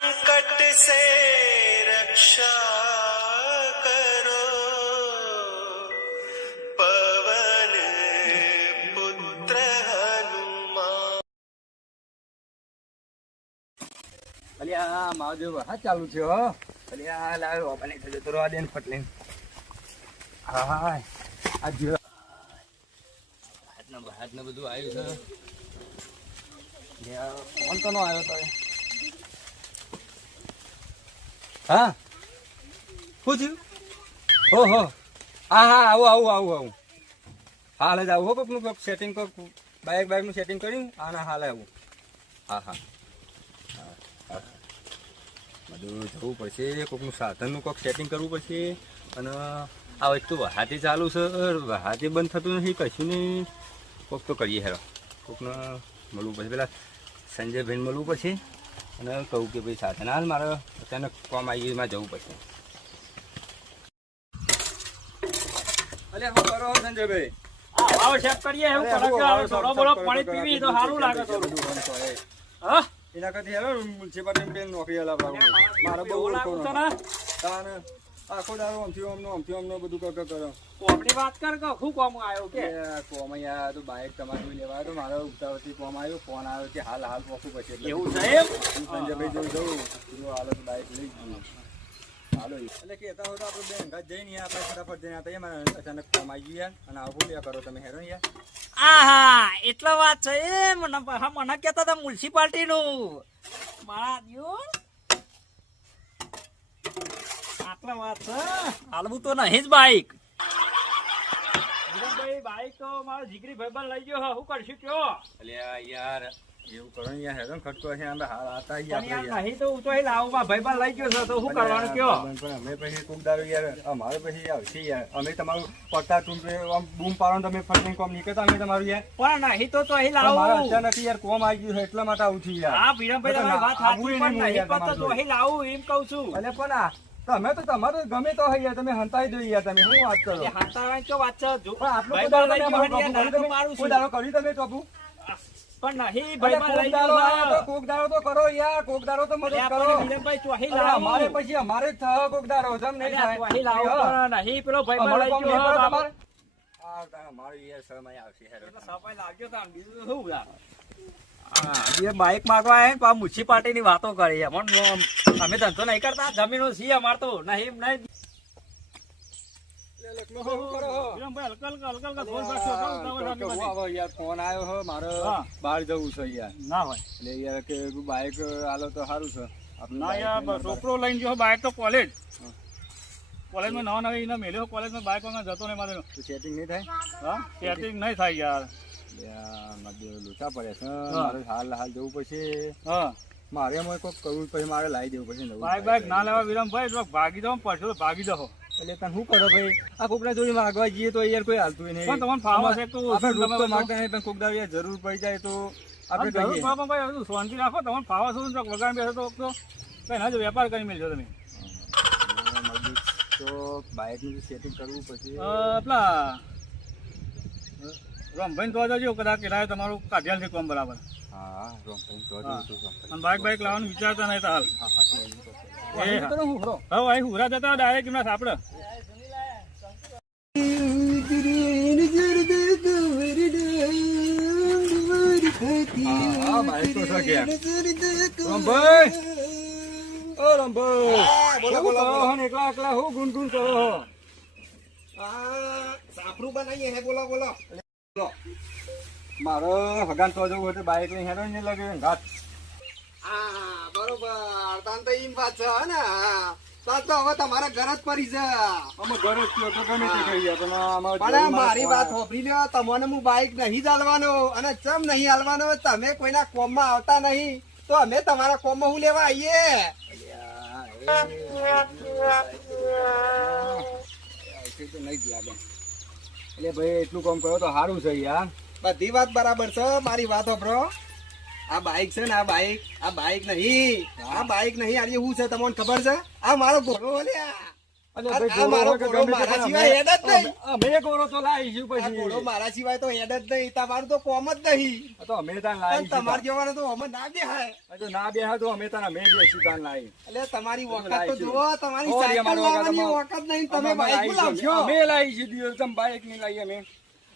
संकट से रक्षा करो पवन पुत्र हनुमान અલ્યા મારો જો વરસાદ ચાલુ છે હો અલ્યા લાવ ઓપાને થજો તો રવા દે ને ફટલે હા હા આ જો હાથના હાથને બધું આવ્યું છે લે, આ ફોન તો નો આવ્યો તો હા? શું થયું? ઓહો. હા હા, આવું આવું આવું આવું. હાલ જ આવું હો કોકનું કોક સેટિંગ કોક બાઇક બાઇકનું સેટિંગ કર્યું, આના હાલ આવું. હા હા. બધું જવું પડશે, કોકનું સાધનનું કોક સેટિંગ કરવું પડશે, અને આ વસ્તુ વહાતી ચાલુ છે વહાતી બંધ થતું નથી, કશું નહીં. કોક તો કરીએ હેરો કોકને મળવું પડશે. પેલા સંજયભાઈને મળવું પડશે. અને કહું કે ભાઈ સાથે ના મારે અચાનક કોમ આવી એમાં જવું પડશે. અલે શું કરો સંજયભાઈ? આવો શેક કરીએ એવું અરે, કરો કે આવો, આવે થોડો બોલો પાણી પીવી તો સારું લાગે છે, થોડું. બધું બંધ હોય. હા? એના કરતી હેરો મ્યુનિસિપાલિટી બેન નોકરી અલાવ મારે બહુ એવું ના? તાને આખો દારો આમથી આમનો આમથી આમનો બધું કક કરો કોમની વાત કર કે શું કોમ આવ્યો કે? કોમ યાર તો બાઇક તમારું લેવા તો મારો ઉતાવળથી કોમ આવ્યો ફોન આવ્યો કે હાલ હાલ પોકું પછી એવું સાહેબ હું સંજયભાઈ જોઈ જવું જો હાલો તો બાઇક લઈ ગયું હાલો એટલે કહેતા હોય તો આપણે બે અંગાત જઈને આપણે ફટાફટ જઈને આતા મારે અચાનક કોમ આવી ગયા અને આવું લે કરો તમે હેરો યાર આહા એટલો વાત છે એ મને હા મને કહેતા હતા મ્યુનિસિપાલિટી નું મારા દિયો. આટલા વાત છે. હાલવું તો નહીં જ બાઈક. ભાઈ બાઈક તો મારો જીગરી ભાઈબંધ લઈ ગયો હું કરશું કયો? એટલે યાર એવું કરો યાર હેરો ખટકો છે અમે હાલ આતા યાર યાર. નહીં તો હું તો અહીં લાવું ભાઈબંધ લઈ ગયો છે. તો શું કરવાનું કયો? પણ અમે પછી કોક દારૂ યાર અમારે પછી આવશે યાર. અમે તમારું પડતા ટૂંપે આમ બૂમ પાડો તમે ફટને કોમ નીકળતા અમે તમારું યાર. પણ નહીં તો તો અહીં લાવું. અચાનક યાર કોમ આવી ગયું છે એટલા માટે આવું છું યાર. હા ભીરમભાઈ તમારી વાત આવું સાચી પણ નહીં નહીં યાર પણ તો અહીં લાવું એમ કહું છું. અને પણ આ તમે તો તમારે ગમે તો હૈયા તમે હંતાઈ દો યાર તમે શું વાત કરો હાથાવાળી તો વાત છે જો પણ આટલું મારું. દાડો તમે ટોપુ? પણ નહીં તો કરો યાર કોક તો મદદ કરો વિરમભાઈ અમારે પછી અમારે જ થાય કોક જમ નહીં અલ્યા તો અહીં થાય લાવું પણ નહીં પેલો ભાઈબંધ લઈ ગયો નહીં છે, પડે બાપા. તમારે? આ તારા યાર સમય આવશે હેરો. સફાઈ લાગજો તાણ, બીજું શું યાર? એ બાઈક માગવા આવે ને મ્યુનિસિપાલિટી ની વાતો કરી અમે ધંધો નહીં કરતા જમીનો છીએ અમાર તો. નહીં નહીં. ફોન આવ્યો હો મારે બહાર જવું છે યાર. ના હોય એટલે યાર કે બાઇક આલો તો સારું છે. ના યાર છોકરો લઈને ગયો બાઈક તો કોલેજ. કોલેજમાં નવા નવી મેલ્યો કોલેજમાં બાઈકમાં જતો નહીં મારે. સેટિંગ નહીં થાય? હા સેટિંગ નહીં થાય યાર. લોચા છે મારે હાલ હાલ જવું પડશે મારે એમાં કોઈક કરવું પછી મારે લાવી દેવું પડશે બાઈક બાઈક ના લેવા વિરમભાઈ તો ભાગી દો પડશે તો ભાગી દો એટલે તમે શું કરો ભાઈ આ કોકના જોડી માગવા જઈએ તો યાર કોઈ હાલતું નહીં પણ તમને ફાવે છે તો આપણે રોજ તો માગતા નહીં પણ કોક દાડો યાર જરૂર પડી જાય તો આપણે જરૂર કહીએ ભાઈ શાંતિ રાખો તમને ફાવા શું તો વગાડી બેસો તો તો કઈ ના જો વેપાર કરી મેળજો તમે તો બાઇકનું સેટિંગ કરવું પછી પેલા રમભાઈ તો જજો કદાચ કિરાય તમારું કાઢ્યા છે કોમ બરાબર. હા રોમભાઈ તો હા. અને લાવવાનું વિચારતા નહીં તો હાલ. હા, હા. એ હું. હું હુરા જતા ડાયરેક્ટ એમના સાપડે. હા, હા, એકલા એકલા શું ગુનગુન કરો સાપરું બનાવીએ હે બોલો બોલો. મારે ભગવાન તો જવું હતું બાઈક લઈને હેરો ને લાગે ઘાટ હા બરોબર તાન તો ઈમ વાત છે ને તાન તો હવે તમારા ઘર જ પડી છે અમે ઘર જ તો ગમે તે કહી પણ પણ મારી વાત હોભરી લ્યો તમને હું બાઈક નહીં ચાલવાનો અને ચમ નહીં હાલવાનો તમે કોઈના કોમમાં આવતા નહીં તો અમે તમારા કોમમાં હું લેવા આવીએ નહીં લાગે એટલે ભાઈ, એટલું કામ કરો તો સારું છે યાર. બધી વાત બરાબર છે, મારી વાત હોભરો આ બાઈક છે ને, આ બાઈક આ બાઈક નહીં. આ બાઈક નહીં, આજે શું છે, તમને ખબર છે? આ મારો ઘોડો લ્યા. અલે ભાઈ, મારો ઘોડો મારા સિવાય હેડ જ નહીં. અમે અમે ઘોડો તો લાવીશું પછી. ઘોડો મારા સિવાય તો હેડ જ નહીં. તમારું તો કોમ જ નહીં. તો અમે તાન લાવીશું તમારે જેવાનો તો અમે ના બેહાય. ના બેહા તો અમે તાન અમે બેસી તાન લાવી. એટલે તમારી વખત તો જુઓ તમારી સાયકલ લાવવાની વખત નહીં તમે બાઈક લાવજો અમે લાવીશું દિવસ તમે બાઈક નહીં લાવી અમે.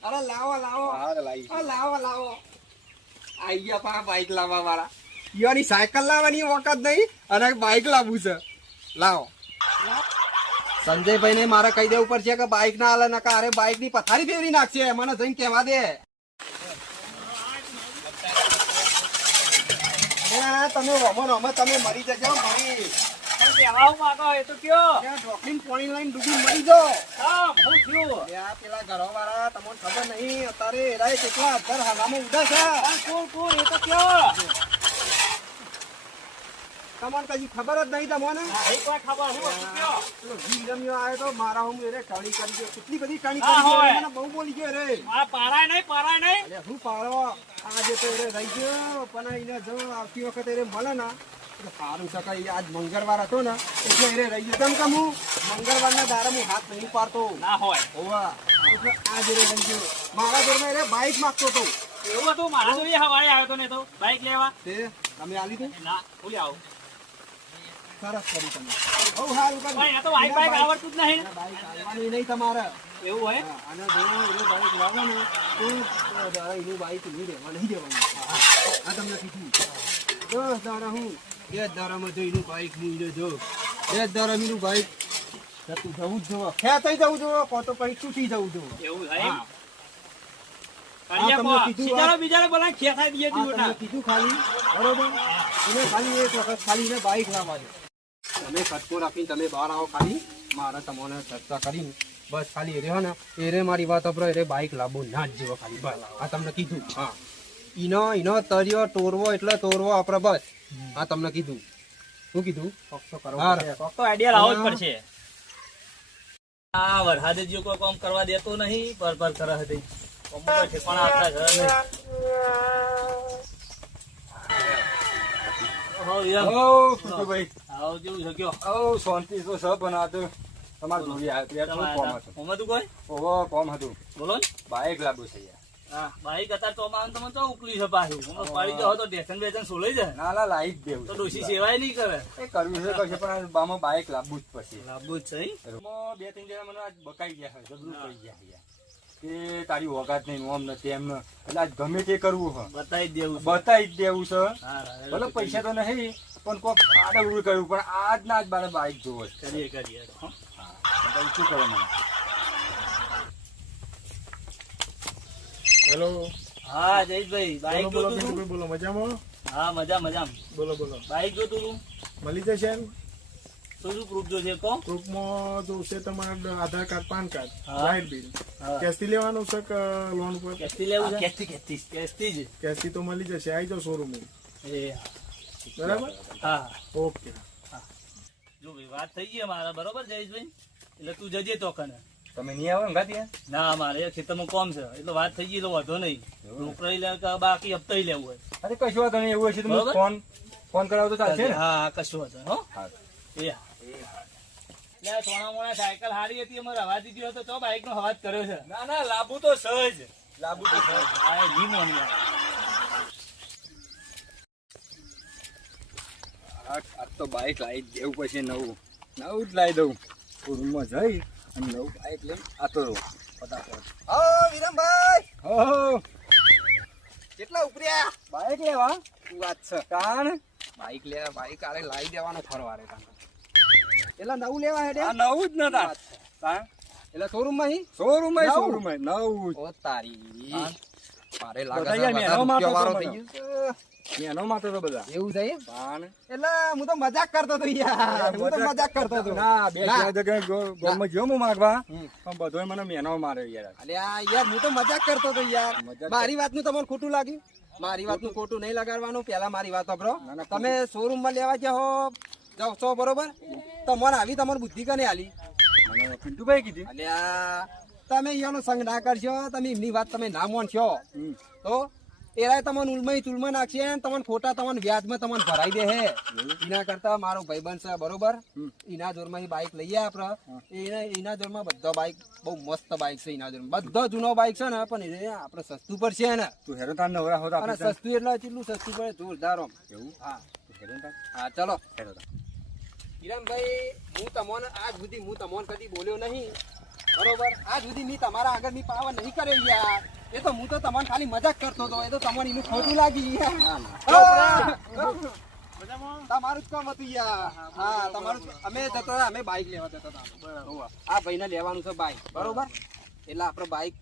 અરે લાવો લાવો. હા લાવો લાવો આઈ ગયા પા બાઈક લાવવા વાળા ઈવાની સાયકલ લાવવાની વખત નહીં અને બાઈક લાવવું છે. લાવો. સંજયભાઈ ને મારે કહી દેવું પડશે કે બાઈક ના હાલે નકા અરે બાઈકની પથારી ફેરવી નાખશે મને જઈને કહેવા દે. તમે રમો રમો તમે મરી જજો મરી. પણ લઈને ડૂબી મરી જાઓ. હા હું થયું. પેલા ઘરવાળા તમને ખબર નહીં અત્યારે એરાય કેટલા અત્યારે હવામાં ઉડે છે પણ કોણ કોણ એ તો કયો તમને કઈ ખબર જ નહીં તમને? પેલો આવ્યો તો મારા હું એને કણી કરી ગયો. કેટલી બધી કણી કરી મને બહુ બોલી ગયો રે. આ પારાય નહીં પારાય નહીં. હું પાડો. આજે તો એને રહી ગયો પણ એને જો આવતી વખતે એને મળે ને તો સારું છે કઈ આજ મંગળવાર હતો ને એટલે એને રહી ગયો. કેમ કે હું મંગળવારના દારા હું હાથ નહીં પાડતો ના હોય. હોવા. એટલે આજ એને રહી ગયો. મારા ઘરમાં એને બાઇક માગતો હતો. એવું હતું? મારા એ હવારે આવ્યો તો ને તો? બાઇક લેવા? તે તમે આલી દે ના ઓલી આવું. સરસ કરી તમે. બહુ સારું કર્યું. પણ આ તો બાઈક બાઈક આવડતું જ નહીં. ને. બાઈક આવવાની નહીં તમારે. એવું હોય? અને જો એનું બાઈક લાવો ને તો દાડા એનું બાઈક નહીં દેવા નહીં દેવાનું. આ તમને કીધું. દસ દાડા હું. બે જ દાડામાં જો એનું બાઈક નહીં જો બે જ એનું બાઈક જતું જવું જ જોવો. ખેંચાઈ જવું જોવો કો તો પછી તૂટી જવું જોવો. એવું. કીધું ખાલી. બરોબર? એને ખાલી એક વખત ખાલી બાઈક લાવવા દે. તમે ખટકો રાખીને તમે બહાર આવો ખાલી. મારે તમને ચર્ચા કરીને. બસ ખાલી એરે હો ને. રે મારી વાત અપરો એ બાઇક લાવવો ના જ જેવો ખાલી. બસ. આ તમને કીધું. હા. ઈનો ઈનો તર્યો તોરવો એટલે તોરવો આપણે બસ. આ તમને કીધું. શું કીધું? હા. કરો તો આઈડિયા લાવવો જ પડશે. આ વરસાદે જે કોઈ કામ કરવા દેતો નહીં. પર પર કરે હતી ઠેકાણા આપતા ઘર નહીં. હો, યમ. ઓ ખુશુભાઈ આવો જેવું છે કયો ઓ શાંતિ તો સબ પણ આ તો તમારે જોડી આવ્યા કોમ હતું કોઈ? ઓહો કોમ હતું. બોલો ને. બાઈક લાવવું છે યાર. બાઈક અત્યારે ચોમાસું તમે તો ઉકલી છે પાછું. પડી જાઓ તો ટેન્શન બેસન સોલાઈ જાય? ના ના લાઈક દેવું તો. સેવાય નહીં કરે. એ કરવું છે કશે પણ બામાં બાઈક લાવવું જ પડશે લાભવું જ છે બે ત્રણ જણા મને આજ બકાઈ ગયા છે જબરું પડી ગયા. કે તારી ઓકાત નહીં ઓમ નથી એમ એટલે આજ ગમે તે કરવું હ. બતાવી દેવું બતાવી જ દેવું છે. હા, ભલે પૈસા તો નહીં પણ કોક આડે કર્યું પણ આજ ના જ બારે બાઈક જોવો છે. કરીએ કરીએ. હા. શું કરો મને? હેલો. હા જયેશભાઈ બાઈક બોલો જોતું બોલો મજામાં? હા મજા મજા બોલો બોલો. બાઈક જોતું મળી જશે એમ? શું શું પ્રૂફ જોશે કહો ગ્રુપમાં જોશે તમારા Aadhaar card PAN card light bill. કેશથી લેવાનું છે કે લોન પર કેસથી લેવું છે? કેસથી કેસથી કેસથી જ. કેશથી તો મળી જશે. આવી જાઓ શોરૂમ એ. બરાબર? હા. ઓકે. જો ભાઈ વાત થઈ ગઈ મારા બરોબર જયેશભાઈ? એટલે તું જજે તો કને. તમે નહીં આવો ને ના મારે ખેતરમાં કોમ છે. એટલે વાત થઈ ગઈ એટલે વાંધો નહીં. નોકરી લે કે બાકી હપ્તા લેવું હોય. અરે કશું વાંધો નહીં. એવું હશે તો ફોન ફોન કરાવો તો ચાલશે હા કશું વાંધો હો. હા. એ હા. લે સોના સાયકલ હારી હતી અમારે હવા દીધી હતો તો ચો બાઈક નો હવાજ કર્યો છે. ના ના લાંબુ તો સહજ. લાબુ તો સહજ. મોની આ. તો બાઈક લાવી દેવું પછી નવું. નવું જ લાવી દઉં. શોરૂમમાં જઈ અને નવું બાઈક લઈ આતો રહું. ફટાફટ. હા વિરમભાઈ! હો કેટલા ઉપર્યા? બાઈક લેવા? શું વાત છે? કારણ બાઈક લેવા બાઈક આરે લાવી દેવાનો ફરવા રે તને એટલે નવું લેવા હેડે? આ નવું જ નતા. એટલે શોરૂમમાં શોરૂમમાં શોરૂમ નવું? ઓ તારી. મારે લાગે મેનો મારતો રૂપિયા થઈ ગયો. એનો માત્ર તો બધા. એવું છે એમ? એટલે હું તો મજાક કરતો તો યાર. હું તો મજાક કરતો તો ના બે ના. ચાર જગ્યાએ ગો- ગયો હું માગવા. પણ બધોય મને મેનો માર્યો યાર. અલ્યા યાર હું તો મજાક કરતો તો યાર. મારી મારી વાતનું તમને ખોટું લાગ્યું? મારી વાતનું ખોટું. નહીં લગાડવાનું પેલા મારી વાત સાંભળો. ના, ના, તમે શોરૂમમાં લેવા જાઓ જાઓ છો બરોબર? તમારે આવી તમારી બુદ્ધિ કને આલી? મને પિન્ટુભાઈ કીધી. અલ્યા તમે અહીંયાનો સંગ ના કરશો તમે એમની વાત તમે ના માનશો. તો એરાય તમને ઉલમય તુલમાં નાખશે ને તમને ખોટા તમને વ્યાજમાં તમને ભરાઈ દે હે. એના કરતા મારો ભાઈબંધ છે બરોબર? એના જોરમાં બાઇક લઈએ આપણે એના એના જોરમાં બધા બાઈક બહુ મસ્ત બાઇક છે એના જોરમાં બધો જૂનો બાઈક છે ને પણ એ આપણે સસ્તું પડશે ને. તું હેરો તાર નવરા હોતા સસ્તું એટલે કેટલું સસ્તું પડે જોરદાર. એવું? હા. હેરો હા ચલો. હેરો તાર હિરણભાઈ હું તમને આજ સુધી હું તમને કદી બોલ્યો નહીં. બરોબર? આજ સુધી મેં તમારા આગળની પાવર નહીં કરે યાર. એ તો હું તો તમને ખાલી મજાક કરતો હતો. એ તો તમને એનું ખોટું લાગી તમારું જ કામ હતું યાર. હા તમારું અમે જતા હતા, અમે બાઈક લેવા જતા હતા. આ ભાઈને લેવાનું છે બાઈક બરોબર? એટલે આપણે બાઈક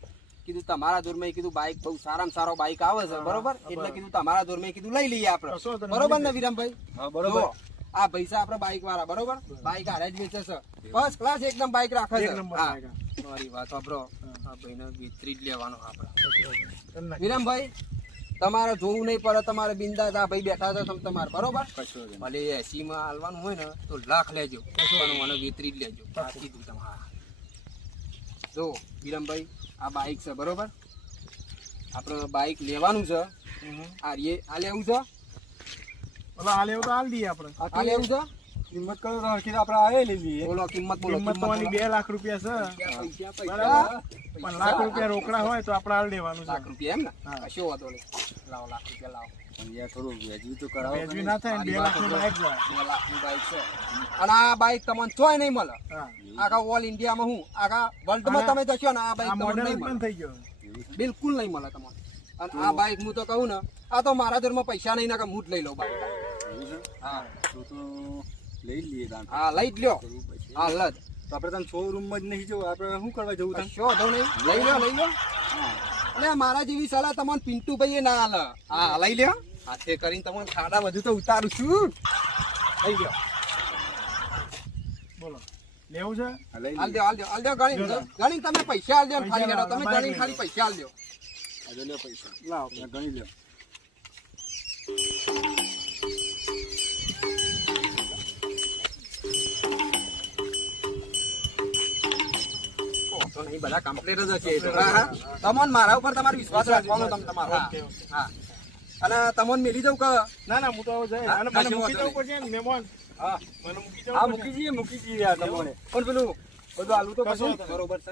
કીધું તમારા દોરમાં કીધું બાઈક બહુ સારામાં સારો બાઈક આવે છે. બરોબર? એટલે કીધું તમારા દોરમાં કીધું લઈ લઈએ આપણે. બરોબર ને વિરમભાઈ? બરોબર. આ પૈસા આપણે બાઈક વાળા બરોબર? બાઈક હારે જ વેચે છે. ફર્સ્ટ ક્લાસ એકદમ બાઈક રાખે છે. એક હા. બાઈક, મારી વાત સાંભળો. આ ભાઈને વિતરી જ લેવાનો ના. વિરમભાઈ તમારે જોવું નહીં પડે તમારે બિંદાસ આ ભાઈ બેઠા હતા તમે તમારે બરોબર? ભલે એસી માં હાલવાનું હોય ને તો લાખ લેજો. પણ મને વિતરી જ લેજો. કીધું તમારે હા. જો વિરમભાઈ આ બાઈક છે બરોબર? આપણે બાઈક લેવાનું છે. આ રે આ લેવું છે? ઓલા હાલ એવું તો હાલ દઈએ આપણે. આ લેવું છે? કિંમત કરો તો આપણે આવે લઈ લઈએ. બોલો કિંમત બોલો કિંમત તો બે લાખ રૂપિયા છે. પૈસા, પૈસા. બરાબર? પણ લાખ રૂપિયા રોકડા હોય તો આપણે હાલ દેવાનું લાખ રૂપિયા એમ ને? કશો વાંધો નહીં. લાવો લાખ રૂપિયા લાવો. પણ યાર થોડું વ્યાજબી તો કરાવો વ્યાજબી ના થાય ને બે લાખનું બાઈક જાય. બે લાખની બાઈક છે. અને આ બાઈક તમને ચોય નહીં મળે. આખા ઓલ ઇન્ડિયામાં હું આખા વર્લ્ડમાં તમે જશો ને આ બાઈક આ તમને મોડેલ નહીં પણ મળે. થઈ ગયો. બિલકુલ નહીં મળે તમારે અને આ બાઈક હું તો કહું ને આ તો મારા ઘરમાં પૈસા નહીં ના મૂટ હું જ લઈ લઉં બાઈક. એવું હા તો તો લઈ લઈએ હા લઈ જ લ્યો હા લજ તો આપણે શોરૂમમાં જ નહીં જવું આપણે શું કરવા જવું વાંધો નહીં લઈ લ્યો લઈ લ્યો અને મારા જેવી સલાહ તમને પિન્ટુભાઈ એ ના હાલે હા લઈ લ્યો હાથે કરીને તમને ખાડા બધું તો ઉતારું છું લઈ લ્યો બોલો લેવું છે હાલ દો હાલ દો હાલ દો ગણી ગણી તમે પૈસા હાલ દો ખાલી તમે ગણી ખાલી પૈસા હાલ દો લ્યો પૈસા લાવો ગણી લ્યો તો નહીં બધા કમ્પ્લીટ જ હશે. તમને મારા ઉપર તમારો વિશ્વાસ રાખવાનો તમે તમારો. હા. અને તમને મેલી જવું કે? ના ના હું તો જઈ અને મને મૂકી વાંધો જવું પડશે ને મહેમાન. હા. મને મૂકી હા મૂકી જઈએ મૂકી જઈએ યાર તમને. પણ પેલું બધું આલુ તો વાંધો. બરોબર છે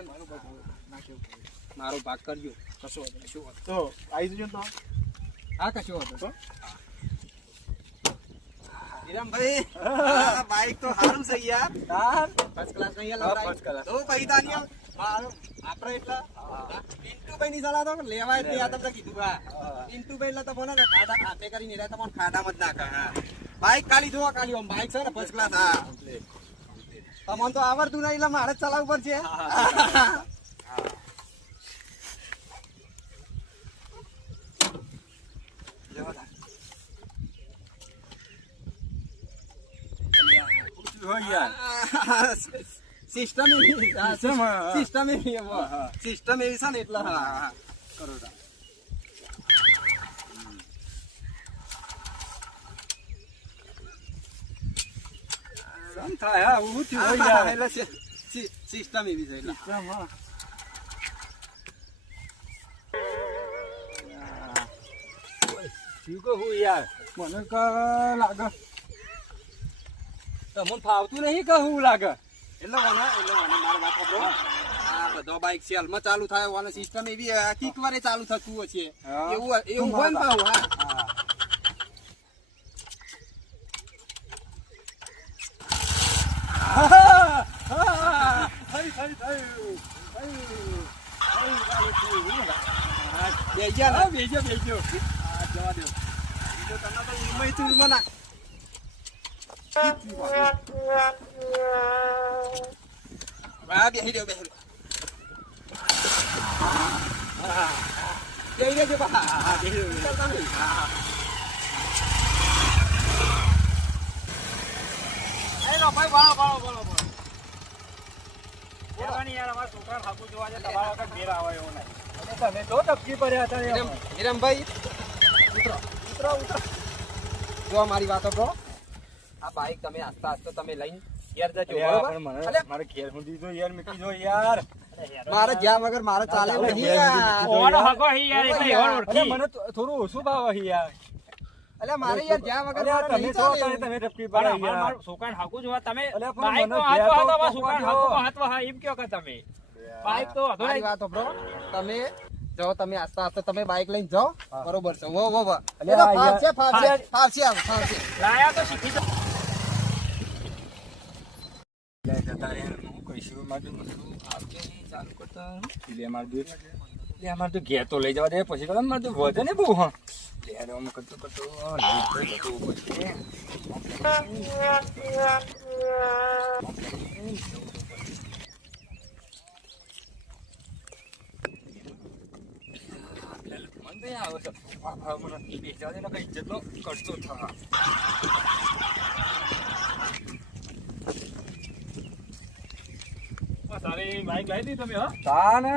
મારો ભાગ કરજો. કશો વાંધો વાંધો તો આવી જજો તો. હા કશું વાંધો તો? વિરમભાઈ આ બાઈક તો સારું છે યાર. ફર્સ્ટ ક્લાસ નહીં first class. તો પછી તાની આપણે એટલા પિન્ટુભાઈ તો લેવાય નહીં આ તમને કીધું હા પિન્ટુભાઈ એટલે તમને ખાડા હાથે કરીને એટલે તમને ખાડામાં જ નાખે બાઈક કાલી જોવા કાલી બાઈક છે ને ફર્સ્ટ ક્લાસ હા તમને તો આવડતું નહીં એટલે મારે જ ચલાવવું પડશે હોય યાર સિસ્ટમ એવી. સિસ્ટમ એવી. સિસ્ટમ એવી છે ને એટલે હા કરોડા. કરો થાય હા થયું હોય એટલે સિસ્ટમ એવી છે એટલે. હા. કે હું યાર? મને કે લાગે. તમને ફાવતું નહીં કે હું લાગે? એટલે વાને એટલે વાને મારો વાત બ્રો આ બધો બાઈક સેલમાં ચાલુ થાય વાને સિસ્ટમ એવી કિક વારે ચાલુ થતું હશે છે એવું એવું હોય ને પાછું, હા બેજો ને? બેજો બેજો હા, જવા દો. બીજો તમને તો ઈમાંય તું નાખ. ભાઈ વાળો વાળો બોલો બોલો. મહેરબાની યાર અમારા છોકરા ખાબુ જોવા છે તમારા વખત ઘેર આવે એવો નહીં તમે પડ્યા હતા હિરમભાઈ ઉતરો ઉતરો જો મારી વાતો કહો બાઈક તમે આસ્તા આસ્તા તમે લઈને ઘેર જજો પણ મને મારે ઘેર સુધી જો યાર મૂકી જો યાર. મારે જ્યાં વગર મારે ચાલે નહીં. મને થોડું ઓછું ભાવ યાર. અલ્યા મારે યાર જ્યાં વગર તમે ટપકી યાર. બાઈક તો. હાકું એમ કયો કે તમે. તો વાત સાંભળો. તમે જાઓ તમે આસ્તે આસ્તે તમે બાઈક લઈને જાઓ. બરોબર છે. વો વો વો. અલ્યા, એ ફાવશે ફાવશે હા. ફાવશે આમ, ફાવશે લાયા તો શીખી રહે. હું કહીશું, મારે ચાલુ કરતા. લે, મારે દૂર લે, અમારે તો ઘેર તો લઈ જવા દે પછી તો મારે તો વધે ને બહુ હા હવે કરતો કરતો આવે છે. મને બેસવા દે ને કઈ કરતો થા તારી બાઈક લાવી દીધી તમે હો? તા ને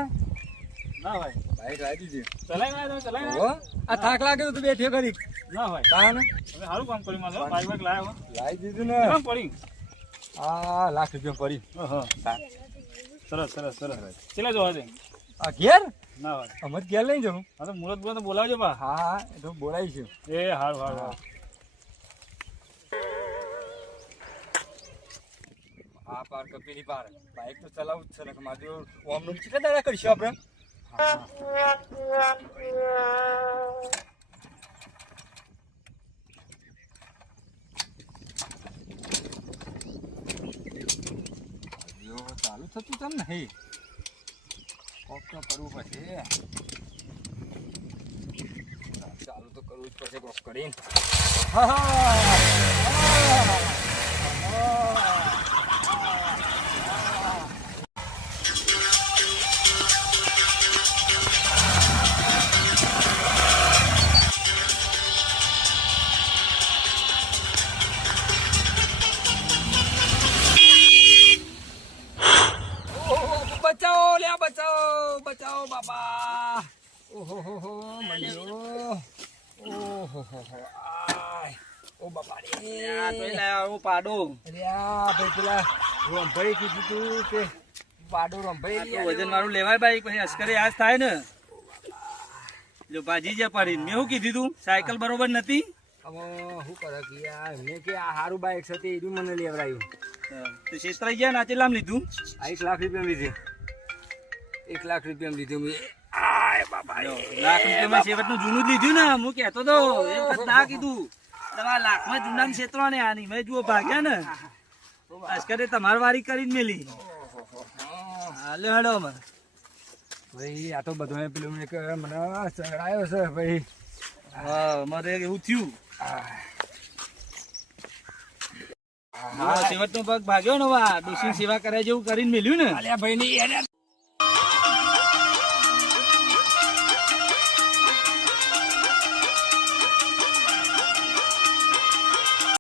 ના ભાઈ. બાઈક લાવી દીધી. ચલાવી ના તમે ચલાવી ઓહો, આ થાક લાગે તો બેઠે કરી ના ભાઈ. તા ને તમે સારું કામ કર્યું મારે બાઈક બાઈક લાવ્યો હો. લાવી દીધું ને. કેમ પડી? આ લાખ રૂપિયા પડી. ઓહો. સરસ સરસ સરસ ચલા જોવા દે. આ ઘેર? ના ભાઈ. અમે ઘેર લઈ જાઉં હા તો મુરત બોલાવજો બા. હા એ તો બોલાવીશું છે. એ હારું હારું. આ પાર કપીની પાર. બાઈક તો ચલાવું જ છે ને મારે ઓમનું કેટલા દાડા કરીશું આપણે? ચાલુ થતું તમ નહીં કોક તો કરવું પડશે. ચાલુ તો કરવું જ પડશે કોક કરીને. હા હા. ઓહો હો ઓહો હો હો આય. ઓ બાપા રે હું પાડો. અલ્યા ભાઈ પેલા રંભાઈ કીધું તું કે પાડો રંભાઈ. વજન વાળું લેવાય ભાઈ પછી અસ્કરે આજ થાય ને. જો ભાજી જે પાડી. મેં શું કીધું તું? સાયકલ બરોબર નથી? હવે શું કરે કે યાર મેં કે આ સારું બાઈક છે તે મને લેવડાયું. તો છેતરાઈ ગયા ને આ ચેલામ લીધું? આ એક લાખ રૂપિયા લીધું. એક લાખ રૂપિયા લીધું મેં. લાખ રૂપિયામાં છેવટનું જૂનું જ લીધું ને હું કહેતો તો એ વખત ના કીધું. તમારા લાખમાં જૂના ને છેતરો ને આની મેં જુઓ ભાગ્યા ને. આજકાલે તમાર વારી કરીને મેલી. હાલે હેડો અમે ભાઈ આ તો બધું પેલું એક મને ચડાયો છે ભાઈ. હા મારે એવું થયું. હા. છેવટનો પગ ભાગ્યો ને વા ડોસી સેવા કર્યા જેવું કરીને મેલ્યું ને. અલ્યા ભાઈ ની